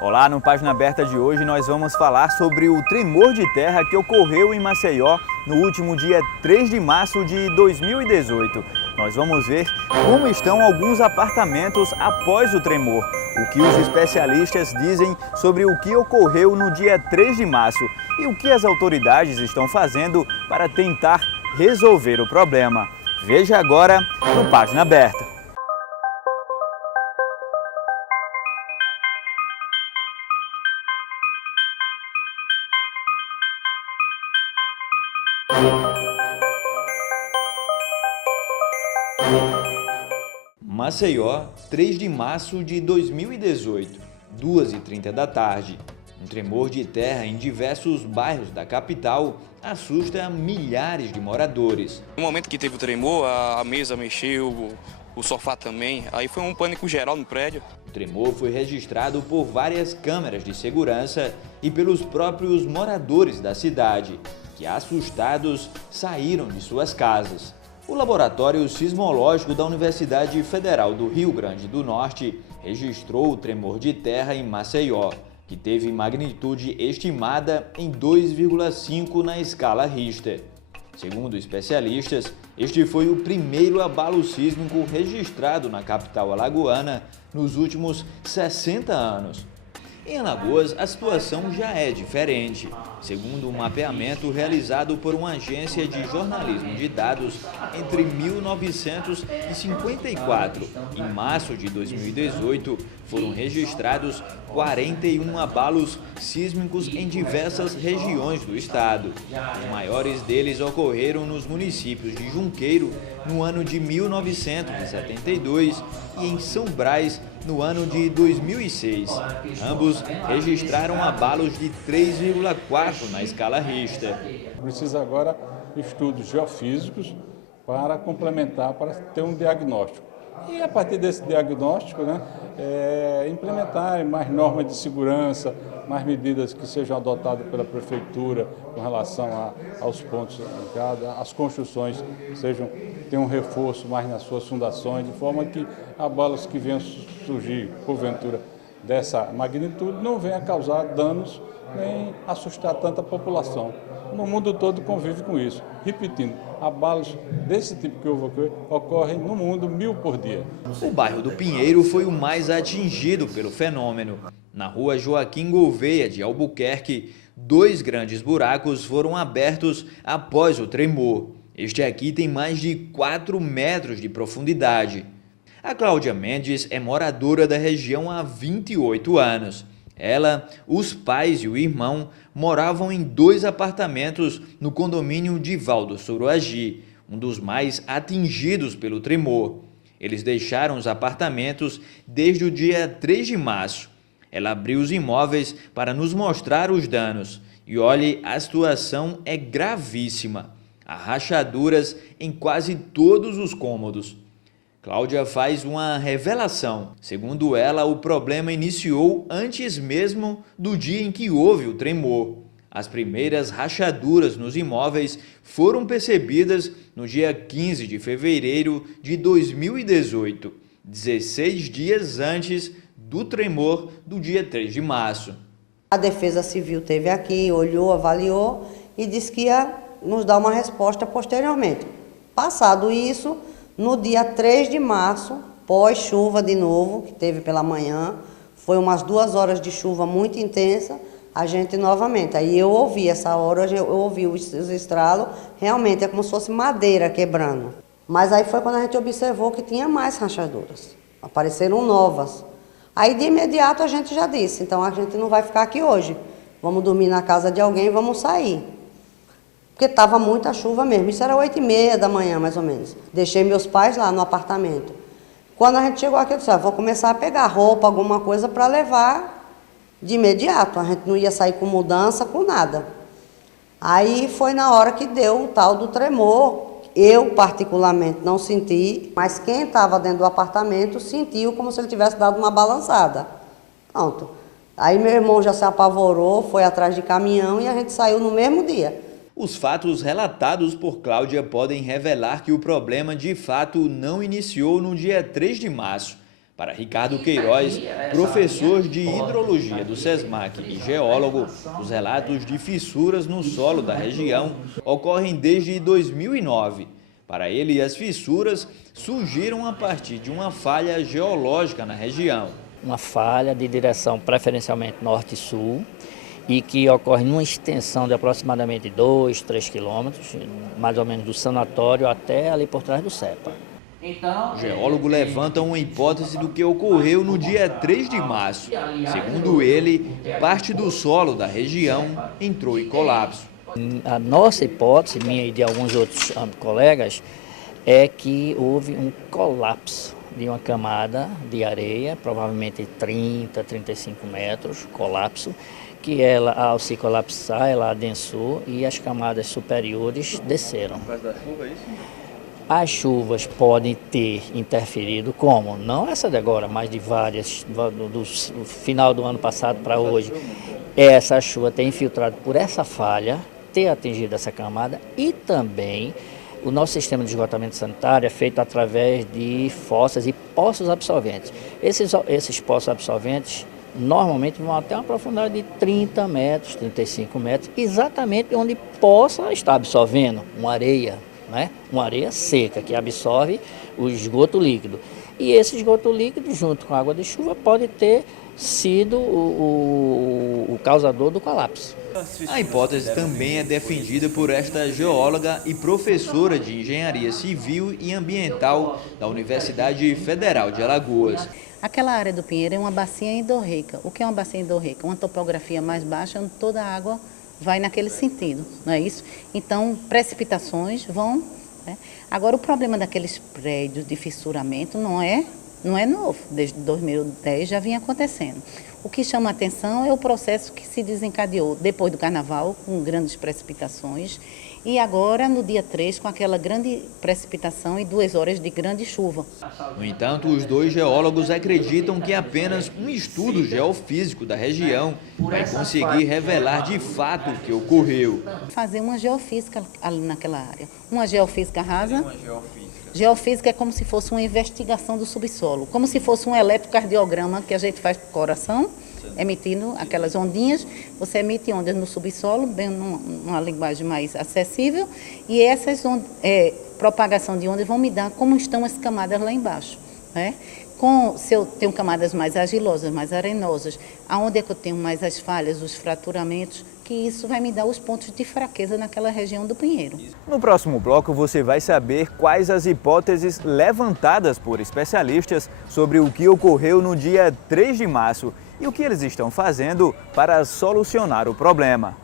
Olá, no Página Aberta de hoje nós vamos falar sobre o tremor de terra que ocorreu em Maceió no último dia 3 de março de 2018. Nós vamos ver como estão alguns apartamentos após o tremor, o que os especialistas dizem sobre o que ocorreu no dia 3 de março e o que as autoridades estão fazendo para tentar resolver o problema. Veja agora no Página Aberta. Maceió, 3 de março de 2018, 2h30 da tarde. Um tremor de terra em diversos bairros da capital assusta milhares de moradores. No momento que teve o tremor, a mesa mexeu, o sofá também, aí foi um pânico geral no prédio. O tremor foi registrado por várias câmeras de segurança e pelos próprios moradores da cidade, que assustados saíram de suas casas. O Laboratório Sismológico da Universidade Federal do Rio Grande do Norte registrou o tremor de terra em Maceió, que teve magnitude estimada em 2,5 na escala Richter. Segundo especialistas, este foi o primeiro abalo sísmico registrado na capital alagoana nos últimos 60 anos. Em Alagoas, a situação já é diferente. Segundo um mapeamento realizado por uma agência de jornalismo de dados, entre 1954 e março de 2018, foram registrados 41 abalos sísmicos em diversas regiões do estado. Os maiores deles ocorreram nos municípios de Junqueiro, no ano de 1972, e em São Brás, no ano de 2006. Ambos registraram abalos de 3,4 na escala Richter. Precisa agora estudos geofísicos para complementar, para ter um diagnóstico. E a partir desse diagnóstico, implementar mais normas de segurança, mais medidas que sejam adotadas pela prefeitura com relação aos pontos, as construções tenham um reforço mais nas suas fundações, de forma que abalos que venham surgir, porventura, dessa magnitude, não venha causar danos nem assustar tanta população. No mundo todo convive com isso. Repetindo, abalos desse tipo que ocorrem no mundo 1000 por dia. O bairro do Pinheiro foi o mais atingido pelo fenômeno. Na rua Joaquim Gouveia de Albuquerque, 2 grandes buracos foram abertos após o tremor. Este aqui tem mais de 4 metros de profundidade. A Cláudia Mendes é moradora da região há 28 anos. Ela, os pais e o irmão moravam em 2 apartamentos no condomínio Divaldo Soroagi, um dos mais atingidos pelo tremor. Eles deixaram os apartamentos desde o dia 3 de março. Ela abriu os imóveis para nos mostrar os danos. E olhe, a situação é gravíssima. Há rachaduras em quase todos os cômodos. Cláudia faz uma revelação. Segundo ela, o problema iniciou antes mesmo do dia em que houve o tremor. As primeiras rachaduras nos imóveis foram percebidas no dia 15 de fevereiro de 2018, 16 dias antes do tremor do dia 3 de março. A Defesa Civil esteve aqui, olhou, avaliou e disse que ia nos dar uma resposta posteriormente. Passado isso, no dia 3 de março, pós-chuva de novo, que teve pela manhã, foi umas 2 horas de chuva muito intensa, a gente novamente, aí eu ouvi essa hora, eu ouvi os estralos, realmente é como se fosse madeira quebrando. Mas aí foi quando a gente observou que tinha mais rachaduras, apareceram novas. Aí de imediato a gente já disse, então a gente não vai ficar aqui hoje, vamos dormir na casa de alguém e vamos sair. Porque estava muita chuva mesmo, isso era 8h30 da manhã mais ou menos. Deixei meus pais lá no apartamento. Quando a gente chegou aqui, eu disse, vou começar a pegar roupa, alguma coisa para levar de imediato. A gente não ia sair com mudança, com nada. Aí foi na hora que deu o tal do tremor. Eu particularmente não senti, mas quem estava dentro do apartamento sentiu como se ele tivesse dado uma balançada. Pronto. Aí meu irmão já se apavorou, foi atrás de caminhão e a gente saiu no mesmo dia. Os fatos relatados por Cláudia podem revelar que o problema de fato não iniciou no dia 3 de março. Para Ricardo Queiroz, professor de hidrologia do SESMAC e geólogo, os relatos de fissuras no solo da região ocorrem desde 2009. Para ele, as fissuras surgiram a partir de uma falha geológica na região. Uma falha de direção preferencialmente norte e sul e que ocorre numa extensão de aproximadamente 2, 3 quilômetros, mais ou menos do sanatório até ali por trás do CEPA. O geólogo levanta uma hipótese do que ocorreu no dia 3 de março. Segundo ele, parte do solo da região entrou em colapso. A nossa hipótese, minha e de alguns outros colegas, é que houve um colapso de uma camada de areia, provavelmente 30, 35 metros, colapso, que ela, ao se colapsar, ela adensou e as camadas superiores desceram. Por causa da chuva, é isso? As chuvas podem ter interferido, como? Não essa de agora, mas de várias, do final do ano passado para hoje. Essa chuva tem infiltrado por essa falha, ter atingido essa camada e também o nosso sistema de esgotamento sanitário é feito através de fossas e poços absorventes. Esses poços absorventes normalmente vão até uma profundidade de 30 metros, 35 metros, exatamente onde possa estar absorvendo uma areia. Uma areia seca que absorve o esgoto líquido. E esse esgoto líquido, junto com a água de chuva, pode ter sido o causador do colapso. A hipótese também é defendida por esta geóloga e professora de Engenharia Civil e Ambiental da Universidade Federal de Alagoas. Aquela área do Pinheiro é uma bacia endorreica. O que é uma bacia endorreica? Uma topografia mais baixa, onde toda a água vai naquele sentido, não é isso? Então, precipitações vão... Agora, o problema daqueles prédios de fissuramento não é novo, desde 2010 já vinha acontecendo. O que chama a atenção é o processo que se desencadeou depois do Carnaval, com grandes precipitações, e agora, no dia 3, com aquela grande precipitação e 2 horas de grande chuva. No entanto, os dois geólogos acreditam que apenas um estudo geofísico da região vai conseguir revelar de fato o que ocorreu. Fazer uma geofísica ali naquela área. Uma geofísica rasa. Geofísica é como se fosse uma investigação do subsolo, como se fosse um eletrocardiograma que a gente faz com o coração, emitindo aquelas ondinhas. Você emite ondas no subsolo, bem numa linguagem mais acessível, e essas propagação de ondas vão me dar como estão as camadas lá embaixo. Se eu tenho camadas mais argilosas, mais arenosas, aonde é que eu tenho mais as falhas, os fraturamentos, que isso vai me dar os pontos de fraqueza naquela região do Pinheiro. No próximo bloco você vai saber quais as hipóteses levantadas por especialistas sobre o que ocorreu no dia 3 de março e o que eles estão fazendo para solucionar o problema.